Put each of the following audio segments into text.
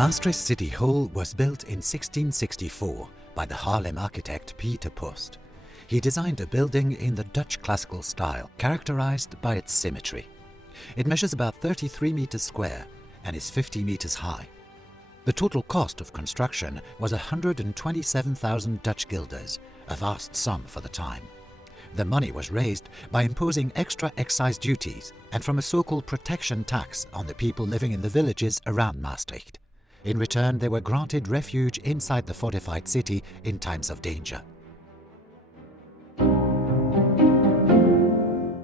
Maastricht City Hall was built in 1664 by the Haarlem architect Pieter Post. He designed a building in the Dutch classical style, characterized by its symmetry. It measures about 33 meters square and is 50 meters high. The total cost of construction was 127,000 Dutch guilders, a vast sum for the time. The money was raised by imposing extra excise duties and from a so-called protection tax on the people living in the villages around Maastricht. In return, they were granted refuge inside the fortified city in times of danger.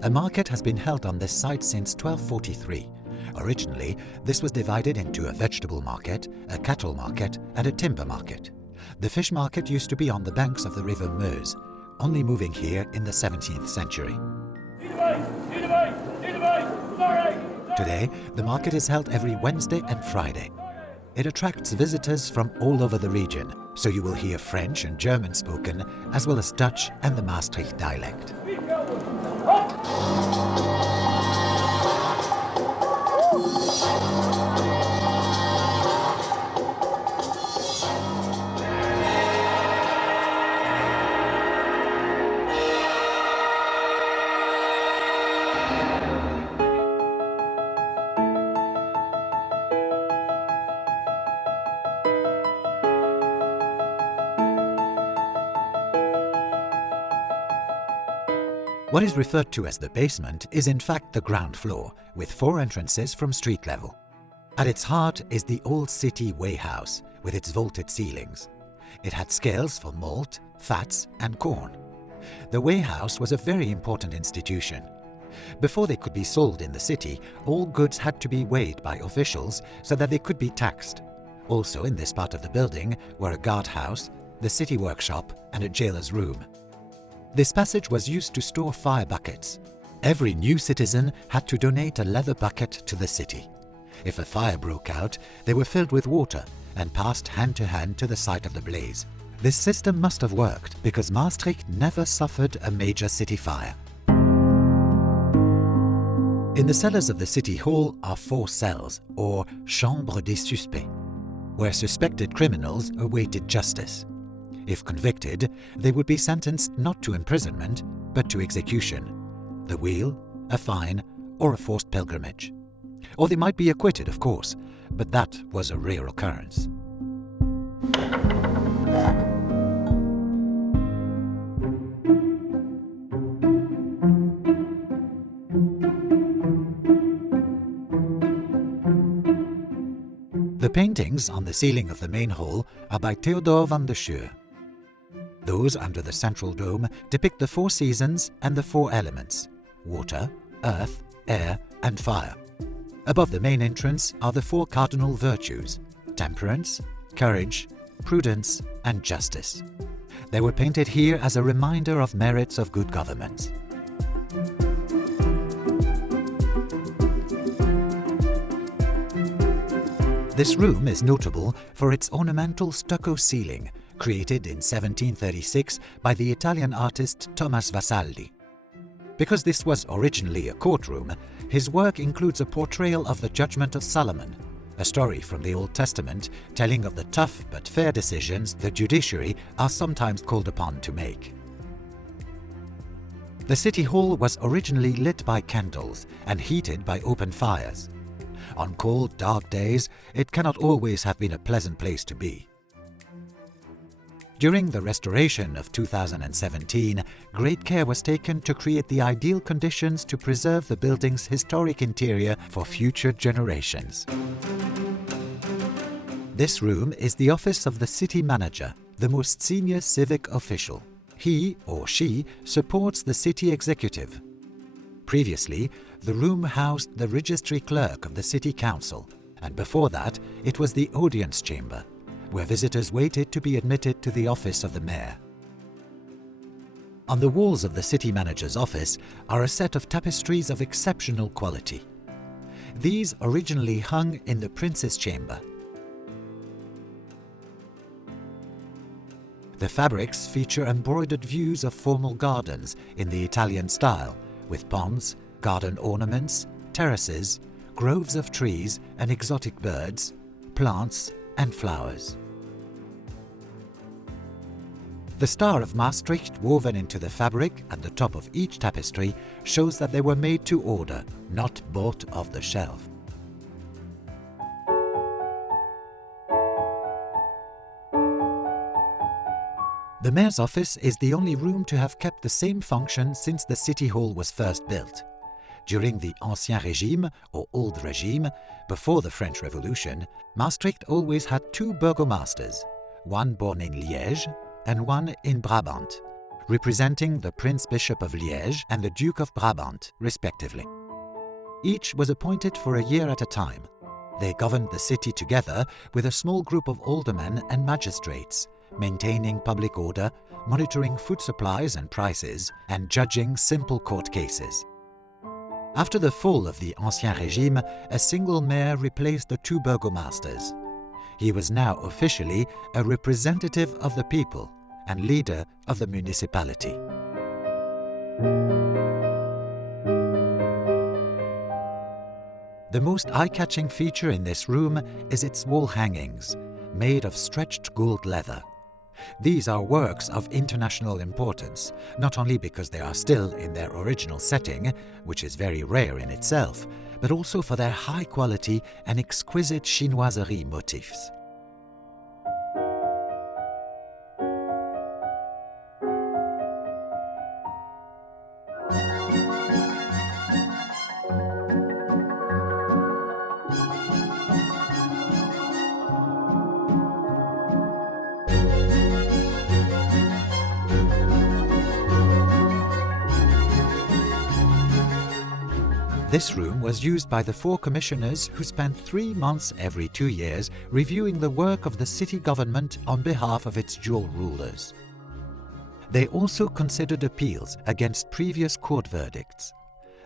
A market has been held on this site since 1243. Originally, this was divided into a vegetable market, a cattle market, and a timber market. The fish market used to be on the banks of the river Meuse, only moving here in the 17th century. Today, the market is held every Wednesday and Friday. It attracts visitors from all over the region, so you will hear French and German spoken, as well as Dutch and the Maastricht dialect. What is referred to as the basement is in fact the ground floor, with 4 entrances from street level. At its heart is the old city weighhouse, with its vaulted ceilings. It had scales for malt, fats and corn. The weighhouse was a very important institution. Before they could be sold in the city, all goods had to be weighed by officials so that they could be taxed. Also in this part of the building were a guardhouse, the city workshop and a jailer's room. This passage was used to store fire buckets. Every new citizen had to donate a leather bucket to the city. If a fire broke out, they were filled with water and passed hand to hand to the site of the blaze. This system must have worked because Maastricht never suffered a major city fire. In the cellars of the city hall are 4 cells, or chambres des suspects, where suspected criminals awaited justice. If convicted, they would be sentenced not to imprisonment, but to execution, the wheel, a fine, or a forced pilgrimage. Or they might be acquitted, of course, but that was a rare occurrence. The paintings on the ceiling of the main hall are by Theodore van der Schuur. Those under the central dome depict the 4 seasons and the 4 elements: water, earth, air, and fire. Above the main entrance are the 4 cardinal virtues: temperance, courage, prudence, and justice. They were painted here as a reminder of merits of good government. This room is notable for its ornamental stucco ceiling, created in 1736 by the Italian artist Thomas Vassalli. Because this was originally a courtroom, his work includes a portrayal of the Judgment of Solomon, a story from the Old Testament telling of the tough but fair decisions the judiciary are sometimes called upon to make. The city hall was originally lit by candles and heated by open fires. On cold, dark days, it cannot always have been a pleasant place to be. During the restoration of 2017, great care was taken to create the ideal conditions to preserve the building's historic interior for future generations. This room is the office of the city manager, the most senior civic official. He or she supports the city executive. Previously, the room housed the registry clerk of the city council, and before that, it was the audience chamber, where visitors waited to be admitted to the office of the mayor. On the walls of the city manager's office are a set of tapestries of exceptional quality. These originally hung in the prince's chamber. The fabrics feature embroidered views of formal gardens in the Italian style, with ponds, garden ornaments, terraces, groves of trees and exotic birds, plants, and flowers. The Star of Maastricht woven into the fabric at the top of each tapestry shows that they were made to order, not bought off the shelf. The mayor's office is the only room to have kept the same function since the city hall was first built. During the Ancien Régime, or Old Regime, before the French Revolution, Maastricht always had two burgomasters, one born in Liège and one in Brabant, representing the Prince Bishop of Liège and the Duke of Brabant, respectively. Each was appointed for a year at a time. They governed the city together with a small group of aldermen and magistrates, maintaining public order, monitoring food supplies and prices, and judging simple court cases. After the fall of the Ancien Régime, a single mayor replaced the two burgomasters. He was now officially a representative of the people and leader of the municipality. The most eye-catching feature in this room is its wall hangings, made of stretched gold leather. These are works of international importance, not only because they are still in their original setting, which is very rare in itself, but also for their high quality and exquisite chinoiserie motifs. This room was used by the four commissioners who spent 3 months every 2 years reviewing the work of the city government on behalf of its dual rulers. They also considered appeals against previous court verdicts.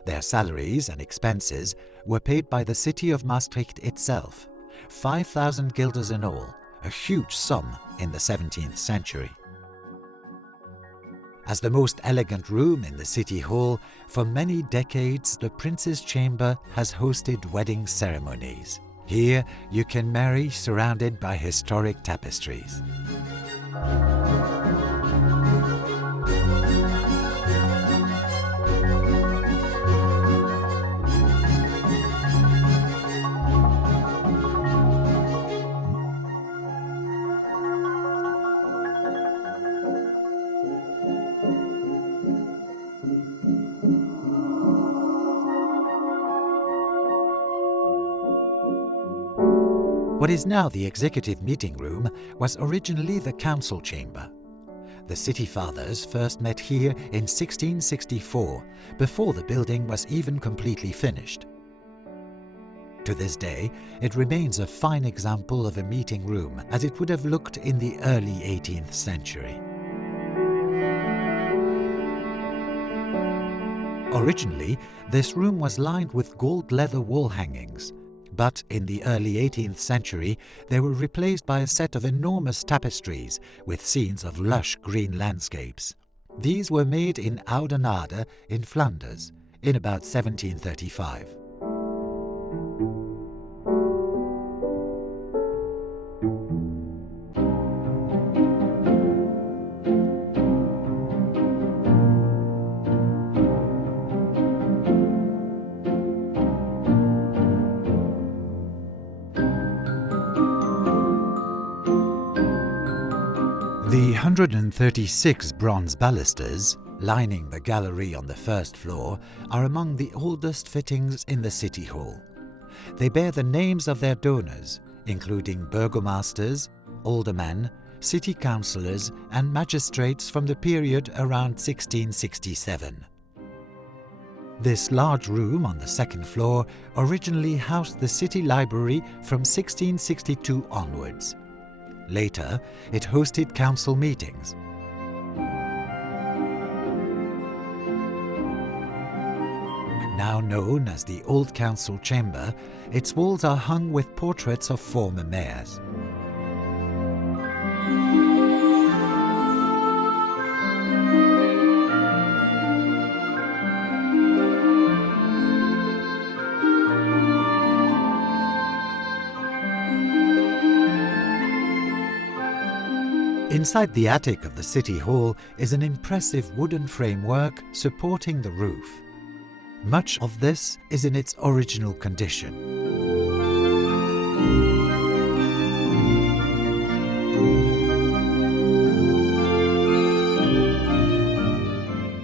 Their salaries and expenses were paid by the city of Maastricht itself, 5,000 guilders in all, a huge sum in the 17th century. As the most elegant room in the city hall, for many decades the Prince's Chamber has hosted wedding ceremonies. Here you can marry surrounded by historic tapestries. What is now the executive meeting room was originally the council chamber. The city fathers first met here in 1664, before the building was even completely finished. To this day, it remains a fine example of a meeting room as it would have looked in the early 18th century. Originally, this room was lined with gold leather wall hangings, but in the early 18th century they were replaced by a set of enormous tapestries with scenes of lush green landscapes. These were made in Oudenarde in Flanders in about 1735. The 136 bronze balusters lining the gallery on the first floor are among the oldest fittings in the city hall. They bear the names of their donors, including burgomasters, aldermen, city councillors and magistrates from the period around 1667. This large room on the second floor originally housed the city library from 1662 onwards. Later, it hosted council meetings. Now known as the Old Council Chamber, its walls are hung with portraits of former mayors. Inside the attic of the City Hall is an impressive wooden framework supporting the roof. Much of this is in its original condition.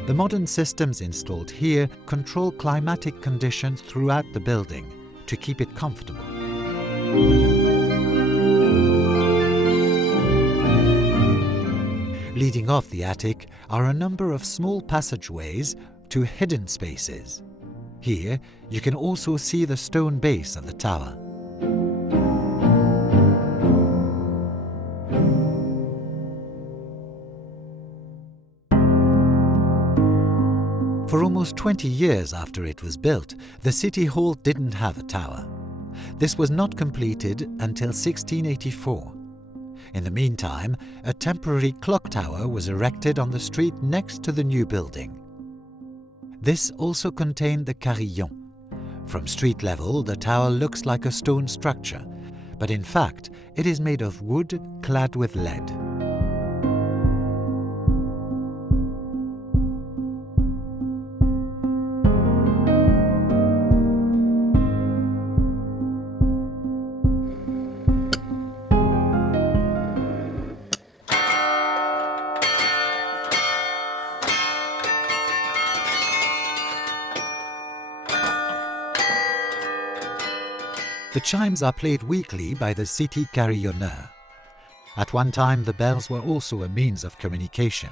The modern systems installed here control climatic conditions throughout the building to keep it comfortable. Leading off the attic are a number of small passageways to hidden spaces. Here you can also see the stone base of the tower. For almost 20 years after it was built, the City Hall didn't have a tower. This was not completed until 1684. In the meantime, a temporary clock tower was erected on the street next to the new building. This also contained the carillon. From street level, the tower looks like a stone structure, but in fact, it is made of wood clad with lead. The chimes are played weekly by the city carillonneur. At one time, the bells were also a means of communication.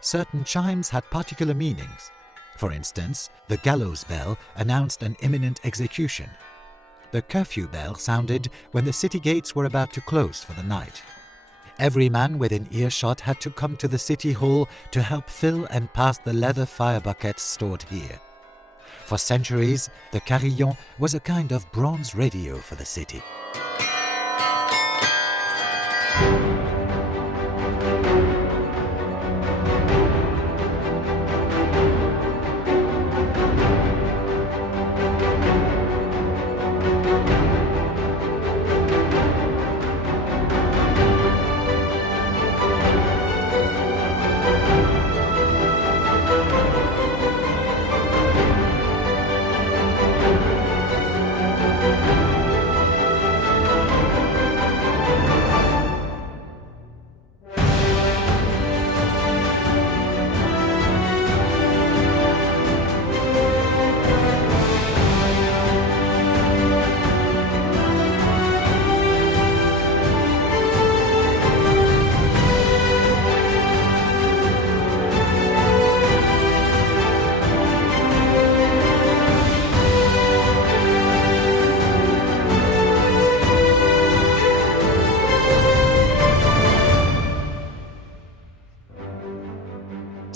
Certain chimes had particular meanings. For instance, the gallows bell announced an imminent execution. The curfew bell sounded when the city gates were about to close for the night. Every man within earshot had to come to the City Hall to help fill and pass the leather fire buckets stored here. For centuries, the carillon was a kind of bronze radio for the city.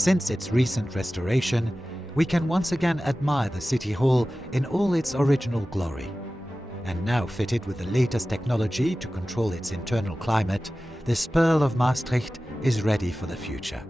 Since its recent restoration, we can once again admire the City Hall in all its original glory. And now fitted with the latest technology to control its internal climate, this pearl of Maastricht is ready for the future.